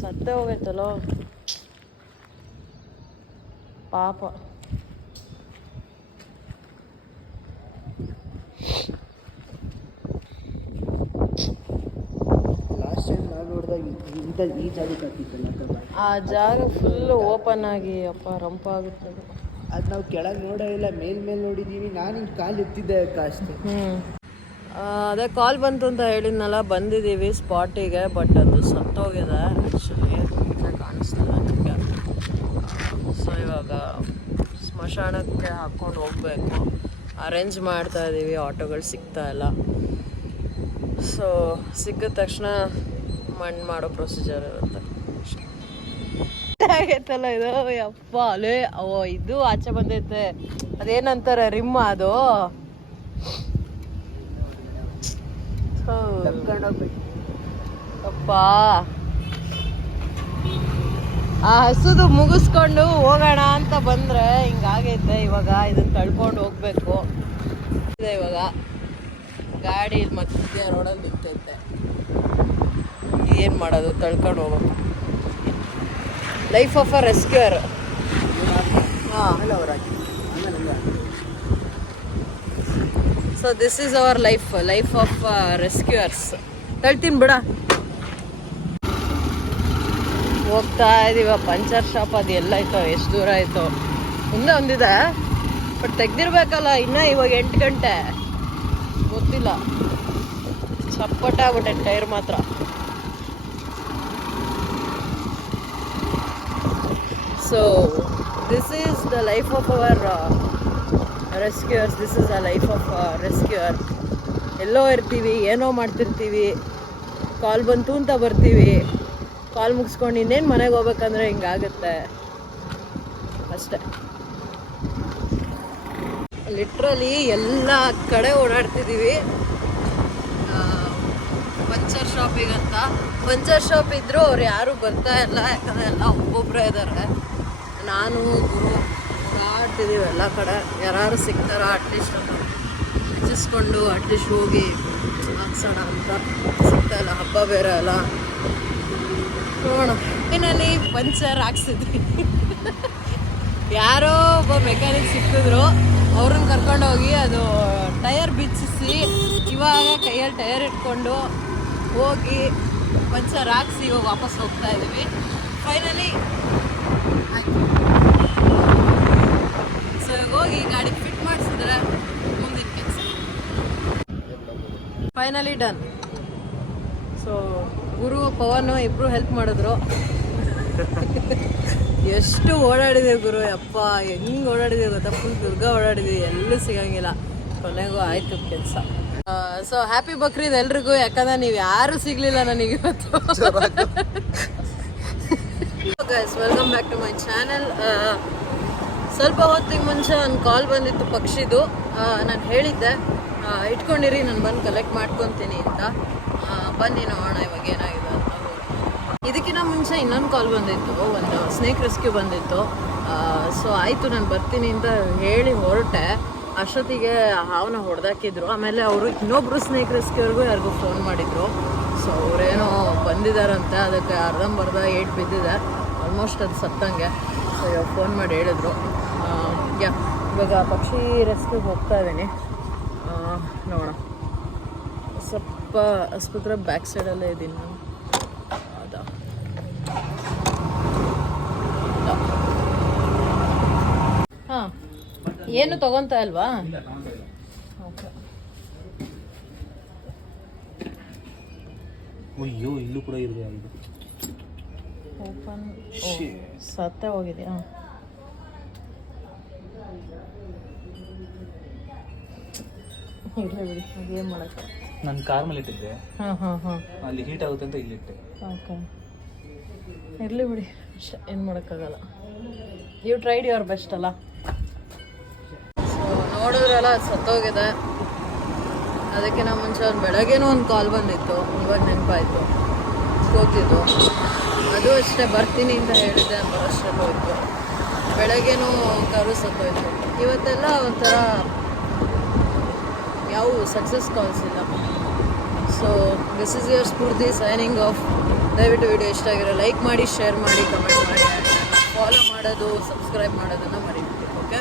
ಸತ್ತೇ ಹೋಗೈತಲ್ಲ ಪಾಪ. ಆ ಜಾಗ ಫುಲ್ ಓಪನ್ ಆಗಿ ಅಪ್ಪ ರಂಪ ಆಗುತ್ತದೆ. ಅದು ನಾವು ಕೆಳಗೆ ನೋಡೇ ಇಲ್ಲ, ಮೇಲ್ ನೋಡಿದ್ದೀವಿ. ನಾನು ಕಾಲು ಎತ್ತಿದ್ದೆ ಅಷ್ಟೇ. ಅದೇ ಕಾಲ್ ಬಂತು ಅಂತ ಹೇಳಿದ್ನಲ್ಲ, ಬಂದಿದ್ದೀವಿ ಸ್ಪಾಟಿಗೆ. ಬಟ್ ಅದು ಸತ್ತೋಗಿದೆ ಆ್ಯಕ್ಚುಲಿ, ಕಾಣಿಸ್ತಿಲ್ಲ ನನಗೆ. ಸೊ ಇವಾಗ ಸ್ಮಶಾನಕ್ಕೆ ಹಾಕ್ಕೊಂಡು ಹೋಗಬೇಕು. ಅರೇಂಜ್ ಮಾಡ್ತಾ ಇದ್ದೀವಿ, ಆಟೋಗಳು ಸಿಗ್ತಾ ಇಲ್ಲ. ಸೊ ಸಿಕ್ಕಿದ ತಕ್ಷಣ ಮಣ್ಣು ಮಾಡೋ ಪ್ರೊಸೀಜರ್ ಇರುತ್ತೆ. ಆಗೈತಲ್ಲ ಇದು, ಯಪ್ಪ ಅಲೇ ಓ ಇದು ಆಚೆ ಬಂದೈತೆ. ಅದೇನಂತಾರೆ ರಿಮ್ ಅದು. ಅಪ್ಪ ಆ ಹಸುದು ಮುಗಿಸ್ಕೊಂಡು ಹೋಗೋಣ ಅಂತ ಬಂದ್ರೆ ಹಿಂಗಾಗೈತೆ. ಇವಾಗ ಇದನ್ನ ತಳ್ಕೊಂಡು ಹೋಗ್ಬೇಕು. ಇವಾಗ ಗಾಡಿ ಮತ್ತೆ ರೋಡಲ್ಲಿ ನಿಂತೈತೆ. ಏನು ಮಾಡೋದು, ತಳ್ಕೊಂಡು ಹೋಗೋದು. Life of a rescuer. So this is our life of rescuers. ತಳ್ತೀನಿ ಬಿಡ. ಹೋಗ್ತಾ ಇದೀವ. ಪಂಚರ್ ಶಾಪ್ ಅದು ಎಲ್ಲಾಯ್ತೋ, ಎಷ್ಟು ದೂರ ಆಯ್ತೋ. ಮುಂದೆ ಒಂದಿದೆ, ಬಟ್ ತೆಗ್ದಿರ್ಬೇಕಲ್ಲ ಇನ್ನ. ಇವಾಗ 8 ಗಂಟೆ, ಗೊತ್ತಿಲ್ಲ. ಚಪ್ಪಟ ಆಗ್ಬಿಟ್ಟೆ ಟೈರ್ ಮಾತ್ರ. So this is the life of our rescuers. This is a life of rescuer. ಎಲ್ಲೋ ಇರ್ತೀವಿ, ಏನೋ ಮಾಡ್ತಿರ್ತೀವಿ, ಕಾಲ್ ಬಂತು ಅಂತ ಬರ್ತೀವಿ. ಕಾಲ್ ಮುಗಿಸ್ಕೊಂಡು ಇನ್ನೇನು ಮನೆಗೆ ಹೋಗ್ಬೇಕಂದ್ರೆ ಹಿಂಗಾಗುತ್ತೆ ಅಷ್ಟೆ. ಲಿಟ್ರಲಿ ಎಲ್ಲ ಕಡೆ ಓಡಾಡ್ತಿದ್ದೀವಿ ಪಂಚರ್ ಶಾಪಿಗಂತ. ಪಂಚರ್ ಶಾಪ್ ಇದ್ದರೂ ಅವ್ರು ಯಾರೂ ಬರ್ತಾ ಇಲ್ಲ, ಯಾಕಂದರೆ ಎಲ್ಲ ಒಬ್ಬೊಬ್ಬರೇ ಇದ್ದಾರೆ. ನಾನು ಗುರು ಆಡ್ತಿದ್ದೀವಿ ಎಲ್ಲ ಕಡೆ. ಯಾರು ಸಿಗ್ತಾರ ಅಟ್ಲೀಸ್ಟ್ ಅಂತ ಹೆಚ್ಚಿಸ್ಕೊಂಡು ಅಟ್ಲೀಸ್ಟ್ ಹೋಗಿ ಹಾಕ್ಸೋಣ ಅಂತ. ಸಿಗ್ತಾಯಿಲ್ಲ, ಹಬ್ಬ ಬೇರೆ ಅಲ್ಲ. ನೋಡೋಣ. ಏನಲ್ಲಿ ಪಂಚರ್ ಹಾಕ್ಸಿದ್ವಿ. ಯಾರೋ ಒಬ್ಬ ಮೆಕ್ಯಾನಿಕ್ ಸಿಕ್ಕಿದ್ರು, ಅವ್ರನ್ನ ಕರ್ಕೊಂಡೋಗಿ ಅದು ಟಯರ್ ಬಿಚ್ಚಿಸಿ, ಇವಾಗ ಕೈಯಲ್ಲಿ ಟಯರ್ ಇಟ್ಕೊಂಡು ಹೋಗಿ ಪಂಚರ್ ಹಾಕ್ಸಿ ಇವಾಗ ವಾಪಸ್ ಹೋಗ್ತಾ ಇದ್ದೀವಿ. ಫೈನಲಿ ಸೊ ಹೋಗಿ ಗಾಡಿ ಫಿಟ್ ಮಾಡಿಸಿದ್ರೆ ಮುಂದಿನ ಕೆಲಸ ಫೈನಲಿ ಡನ್. ಸೊ ಗುರು ಪವನ್ ಇಬ್ಬರು ಹೆಲ್ಪ್ ಮಾಡಿದ್ರು. ಎಷ್ಟು ಓಡಾಡಿದೀವಿ ಗುರು, ಯಪ್ಪ ಹೆಂಗೆ ಓಡಾಡಿದೀವಿ ಗೊತ್ತಾ. ಫುಲ್ ದುರ್ಗ ಓಡಾಡಿದೀವಿ, ಎಲ್ಲೂ ಸಿಗಂಗಿಲ್ಲ. ಕೊನೆಗೂ ಆಯ್ತು ಕೆಲಸ. ಸೊ ಹ್ಯಾಪಿ ಬಕ್ರೀದ್ ಎಲ್ರಿಗೂ. ಯಾಕಂದ್ರೆ ನೀವು ಯಾರು ಸಿಗ್ಲಿಲ್ಲ ನನಗೆ ಇವತ್ತು. Guys, welcome back to my channel. ಸ್ವಲ್ಪ ಹೊತ್ತಿಗೆ ಮುಂಚೆ ಒಂದು ಕಾಲ್ ಬಂದಿತ್ತು ಪಕ್ಷಿದು. ನಾನು ಹೇಳಿದ್ದೆ ಇಟ್ಕೊಂಡಿರಿ, ನಾನು ಬಂದು ಕಲೆಕ್ಟ್ ಮಾಡ್ಕೊತೀನಿ ಅಂತ. ಬನ್ನಿ ನೋಡೋಣ ಇವಾಗ ಏನಾಗಿದೆ ಅಂತ. ಇದಕ್ಕಿಂತ ಮುಂಚೆ ಇನ್ನೊಂದು ಕಾಲ್ ಬಂದಿತ್ತು, ಒಂದು ಸ್ನೇಕ್ ರೆಸ್ಕ್ಯೂ ಬಂದಿತ್ತು. ಸೊ ಆಯಿತು ನಾನು ಬರ್ತೀನಿ ಅಂತ ಹೇಳಿ ಹೊರಟೆ. ಅಷ್ಟೊತ್ತಿಗೆ ಹಾವನ್ನ ಹೊಡೆದಾಕಿದ್ರು. ಆಮೇಲೆ ಅವರು ಇನ್ನೊಬ್ಬರು ಸ್ನೇಕ್ ರೆಸ್ಕ್ಯೂರ್ಗೂ ಯಾರಿಗೂ ಫೋನ್ ಮಾಡಿದರು. ಸೊ ಅವರೇನೋ ಬಂದಿದ್ದಾರಂತೆ, ಅದಕ್ಕೆ ಅರ್ಧಂಬರ್ಧ ಏಟ್ ಬಿದ್ದಿದೆ, ಆಲ್ಮೋಸ್ಟ್ ಅದು ಸತ್ತಂಗೆ. ಸೊ ಇವಾಗ ಫೋನ್ ಮಾಡಿ ಹೇಳಿದ್ರು. ಇವಾಗ ಪಕ್ಷಿ ರೆಸ್ಕ್ಯೂಗೆ ಹೋಗ್ತಾ ಇದ್ದೀನಿ. ನೋಡೋಣ. ಸ್ವಲ್ಪ ಆಸ್ಪತ್ರೆ ಬ್ಯಾಕ್ ಸೈಡಲ್ಲೇ ಇದ್ದೀನಿ ನಾನು. ಹೌದಾ, ಹಾಂ. ಏನು ತಗೊಂತ ಇಲ್ವಾ? ಓಕೆ. ಅಯ್ಯೋ, ಇಲ್ಲೂ ಕೂಡ ಇದೆ. ಓಪನ್ ಸತ್ತೇ ಹೋಗಿದೆಯಾ? ಇರಲಿ ಬಿಡಿ, ಏನು ಮಾಡೋಕ್ಕೆ. ನಾನು ಕಾರ್ ಮೇಲೆ ಇಟ್ಟಿದ್ದೆ. ಹಾಂ ಅಲ್ಲಿ ಹೀಟ್ ಆಗುತ್ತೆ ಅಂತ ಇಲ್ಲಿಟ್ಟೆ. ಓಕೆ, ಇರಲಿ ಬಿಡಿ ಅಷ್ಟೇ, ಏನು ಮಾಡೋಕ್ಕಾಗಲ್ಲ. ಯು ಟ್ರೈಡ್ ಯುವರ್ ಬೆಸ್ಟ್ ಅಲ್ಲ. ಸೊ ನೋಡಿದ್ರಲ್ಲ, ಅದು ಸತ್ತೋಗಿದೆ. ಅದಕ್ಕಿಂತ ಮುಂಚೆ ಒಂದು ಬೆಳಗ್ಗೆನೂ ಒಂದು ಕಾಲ್ ಬಂದಿತ್ತು, ಇವಾಗ ನೆನಪಾಯಿತು. ಕೂತಿದ್ದು ಅದು ಅಷ್ಟೇ, ಬರ್ತೀನಿ ಅಂತ ಹೇಳಿದ್ದೆ, ಬರೋಷ್ಟರಲ್ಲಿ ಹೋಯ್ತು. ಬೆಳಗ್ಗೆನೂ ಕರು ಸತ್ತೋಯ್ತು. ಇವತ್ತೆಲ್ಲ ಒಂಥರ ಯಾವ ಸಕ್ಸಸ್ ಕಾಲ್ಸ್ ಇಲ್ಲ. So this is your Spoorthi signing off. ದಯವಿಟ್ಟು ವಿಡಿಯೋ ಇಷ್ಟ ಆಗಿರೋ ಲೈಕ್ ಮಾಡಿ, ಶೇರ್ ಮಾಡಿ, ಕಮೆಂಟ್ ಮಾಡಿ, ಫಾಲೋ ಮಾಡೋದು, ಸಬ್ಸ್ಕ್ರೈಬ್ ಮಾಡೋದನ್ನು ಮರಿಬೇಡಿ. ಓಕೆ.